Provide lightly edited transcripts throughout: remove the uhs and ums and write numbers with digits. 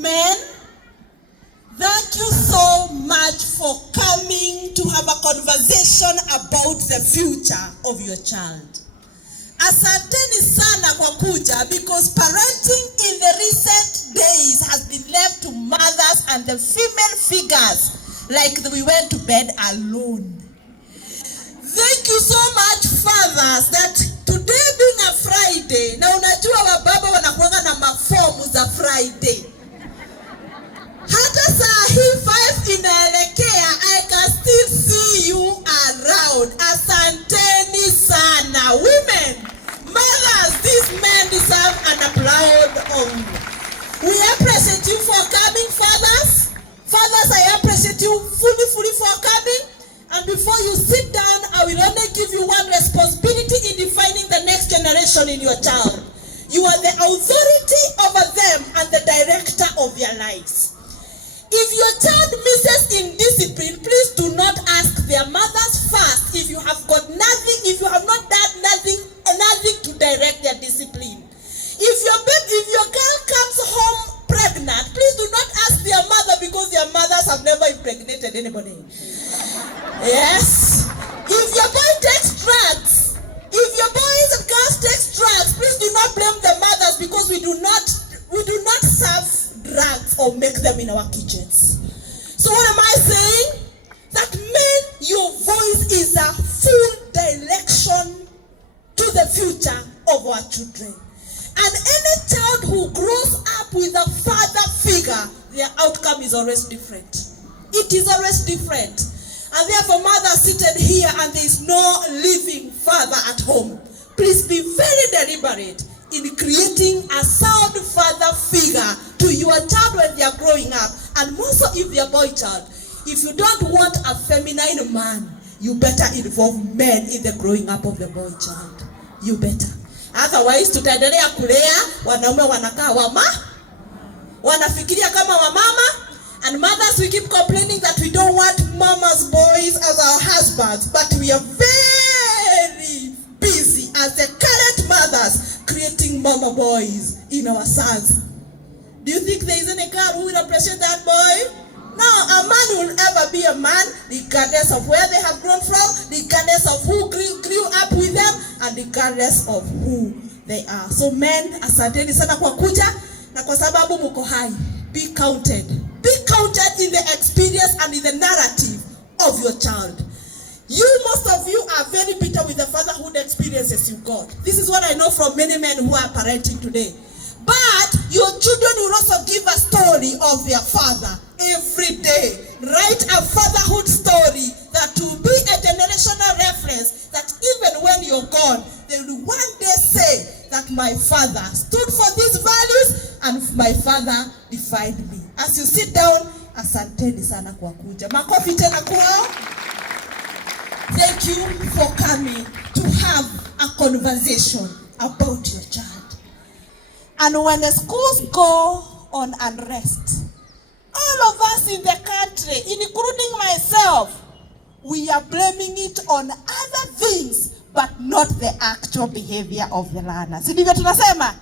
Men, thank you so much for coming to have a conversation about the future of your child. Asanteni sana kwa kuja, because parenting in the recent days has been left to mothers and the female figures like we went to bed alone. Thank you so much fathers, that today being a Friday, na unajua wababa wanakuanga na mafomu za Friday. Hata saa hii 5 inaelekea, I can still see you around. Asanteni sana. Women, mothers, these men deserve an applaud only. We appreciate you for coming, fathers. Fathers, I appreciate you fully for coming. And before you sit down, I will only give you one responsibility in defining the next generation in your child. You are the authority over them and the director of their lives. If your child misses in discipline, please do not ask their mothers first if you have got nothing, if you have not done nothing to direct their discipline. If your girl comes home pregnant, please do not ask their mother, because their mothers have never impregnated anybody. Yes. If your boy takes drugs, if your boys and girls take drugs, please do not blame the mothers, because we do not serve drugs or make them in our kitchens. So what am I saying? That men, your voice is a full direction to the future of our children. And any child who grows up with a father figure, their outcome is always different. It is always different. And therefore, mothers seated here and there is no living father at home, please be very deliberate in creating a sound father figure to your child when they are growing up. And also if they are boy child, if you don't want a feminine man, you better involve men in the growing up of the boy child. You better. Otherwise, tutaendelea kulea wanaume wanakaa wanafikiria kama wamama. And mothers, we keep complaining that we don't want mama's boys as our husbands, but we are very busy as the current mothers creating mama boys in our sons. Do you think there is any girl who will appreciate that boy? No, a man will ever be a man regardless of where they have grown from, regardless of who grew up with them, and regardless of who they are. So men, asanteni sana kwa kuja, na kwa sababu mko hai, be counted. Be counted in the experience and in the narrative of your child. Most of you are very bitter with the fatherhood experiences you got. This is what I know from many men who are parenting today. But your children will also give a story of their father every day. Write a fatherhood story that will be a generational reference, that even when you're gone, they will one day say that my father stood for these values and my father defined me. As you sit down, asanteni sana kwa kuja. Makofi tena kwao. Thank you for coming to have a conversation about your child. And when the schools go on unrest, all of us in the country, including myself, we are blaming it on other things, but not the actual behavior of the learners. Ndivyo tunasema.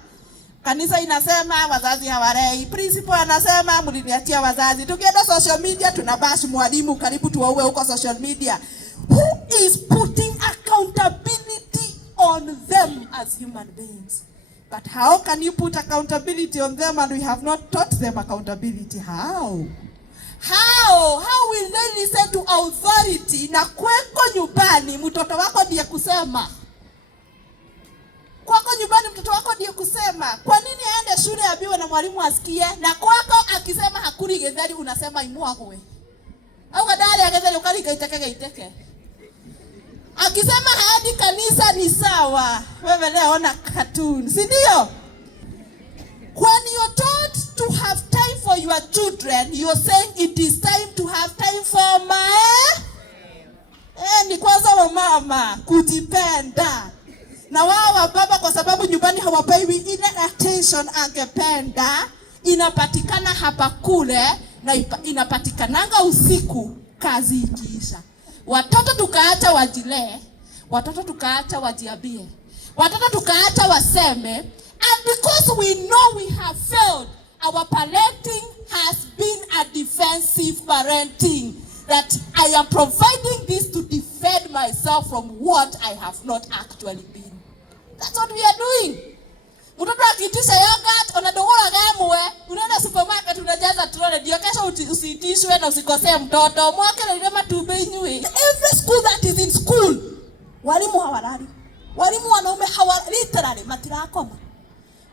Kanisa inasema wazazi hawarei, principal anasema mliniachia wazazi. Tukienda social media tunabash mwalimu karibu tuwaue huko social media. Who is putting accountability on them as human beings? But how can you put accountability on them and we have not taught them accountability? How? How will they listen to authority na kweko nyumbani mtoto wako ndiye kusema? Kwako nyumbani mtoto wako ndiye kusema. Kwa nini aende shule abiwe na mwalimu asikie, na kwako akisema hakuri getheri unasema imwagwe? Au kadari ya getheri ukalika iteke. Akisema haadi kanisa ni sawa, wewe leo ona cartoon, si ndio? When you're taught to have time for your children, you're saying it is time to have time for ni kwanza wa mama kujipenda. Na wao wa baba kwa sababu nyumbani hawapewi ile attention angependa, inapatikana hapa kule na inapatikananga usiku kazi ikiisha. Watoto tukaacha wajile, watoto tukaacha wajiabie, watoto tukaacha waseme, and because we know we have failed Our parenting has been a defensive parenting. That I am providing this to defend myself from what I have not actually been. That's what we are doing. Mtoto akitisha yogurt, unadogora gamwe, unaenda supermarket unajaza troli, ndio kesho usitishwe na usikosee mtoto. Mwake ndio matumbe inywe. Every school that is in school, walimu hawalali. Walimu wanaume literally matirakoma.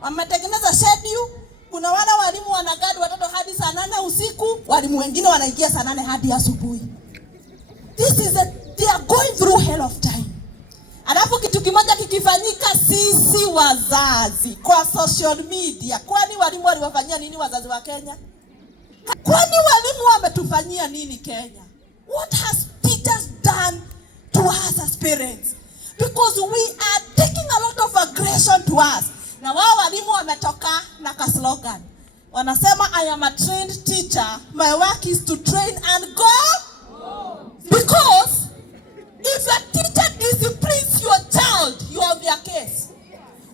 Wametengeneza schedule. Kuna walimu wanagadi watoto hadi saa 8 usiku, walimu wengine wanaingia saa 8 hadi asubuhi. They are going through hell of time. Alafu kitu kimoja kikifanyika, sisi wazazi kwa social media, kwani walimu waliwafanyia nini wazazi wa Kenya? Kwani walimu wametufanyia nini Kenya? What has teachers done to us as parents? Because we are taking a lot of aggression to us. Na wao walimu wametoka na ka slogan. Wanasema, I am a trained teacher. My work is to train and go. Because if a teacher disciplines your child, you have your case.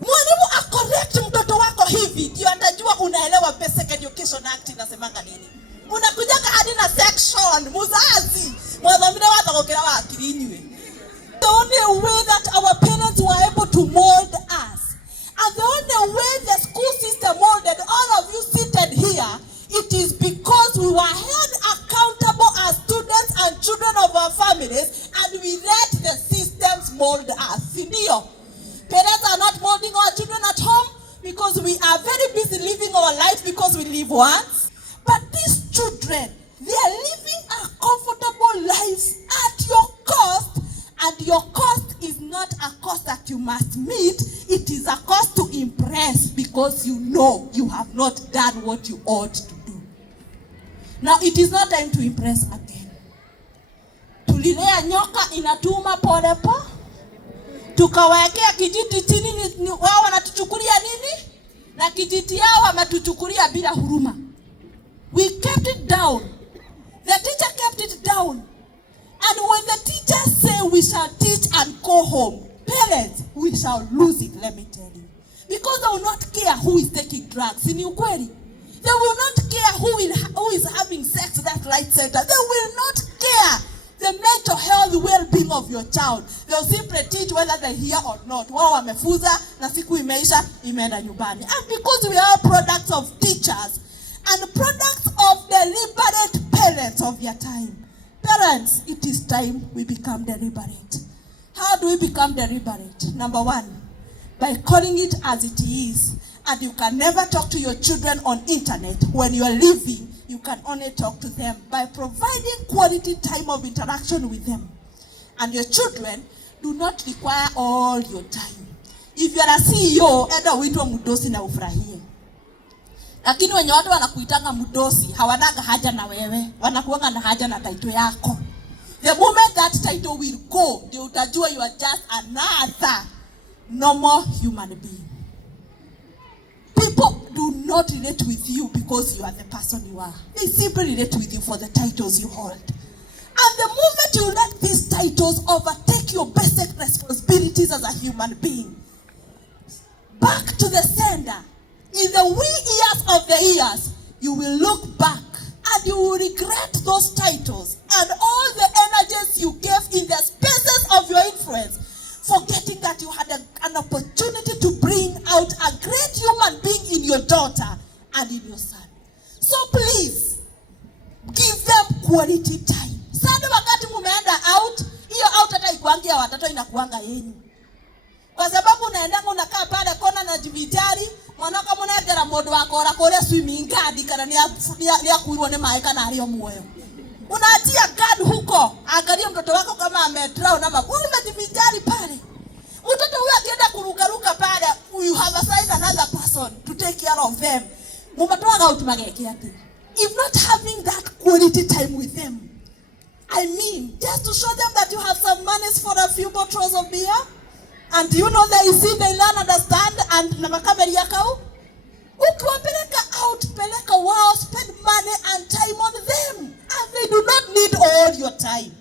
Mwalimu acorrect mtoto wako hivi, ndio atajua unaelewa Basic Education Act inasemanga nini. Unakujaga hadi na section, muzazi. Mwadhamina watakokera wa akilinywe. The only way that our parents were able to mold us, and the only way the school system molded all of you seated here, it is because we were held accountable as students and children of our families, and we let the systems mold us. Sindio? Parents are not molding our children at home because we are very busy living our lives because we live once. But these children, they are living a comfortable life at your cost. And your cost is not a cost that you must meet. It is a cost to impress because you know you have not done what you ought to do. Now it is not time to impress again. Tulilea nyoka inatuma pole po. Tukawekea kijiti chini, wao wanatuchukulia nini? Na kijiti yao wametuchukulia bila huruma. We kept it down. The teacher kept it down. And when the teachers say we shall teach and go home, parents, we shall lose it, let me tell you. Because they will not care who is taking drugs. In Ukweli, they will not care who is having sex at that right center. They will not care the mental health well-being of your child. They will simply teach whether they hear or not. Wao wamefuza na siku imeisha imeenda nyumbani. And because we are products of teachers and products of deliberate parents of your time. Parents, it is time we become deliberate. How do we become deliberate? Number one, by calling it as it is. And you can never talk to your children on internet. When you are leaving, you can only talk to them by providing quality time of interaction with them. And your children do not require all your time. If you are a CEO, enda uitwe mudosi na ufurahie. Lakini wenye watu wanakuitanga mudosi, hawanaga haja na wewe, wanakuanga na haja na title yako. The moment that title will go, ndio utajua you are just another normal human being. People do not relate with you because you are the person you are. They simply relate with you for the titles you hold. And the moment you let these titles overtake your basic responsibilities as a human being, back to the sender, in the wee years of the years, you will look back and you will regret those titles and all the energies you gave in the spaces of your influence, forgetting that you had an opportunity to bring out a great human being in your daughter and in your son. So please, give them quality time. Sada wakati mumeenda out, hiyo out hata ikuangia watoto inakuanga yenyu. Kwa sababu unaendanga unakaa pale kona na jivitari, mwanaka munegera modu wako ora kore swimming guard kana ni akuirwo ni mai kana ario muoyo. Unatia guard huko, angalia mtoto wako kama amedrown ama umejivitari pale. Mtoto huyo akienda kurukaruka pale, you have assigned another person to take care of them. Mumatoa out mageke ati. If not having that quality time with them, I mean, just to show them that you have some monies for a few bottles of beer, and you know they see, they learn, understand, and na makameri yakao. Ukiwapeleka out, peleka wao, spend money and time on them, and they do not need all your time.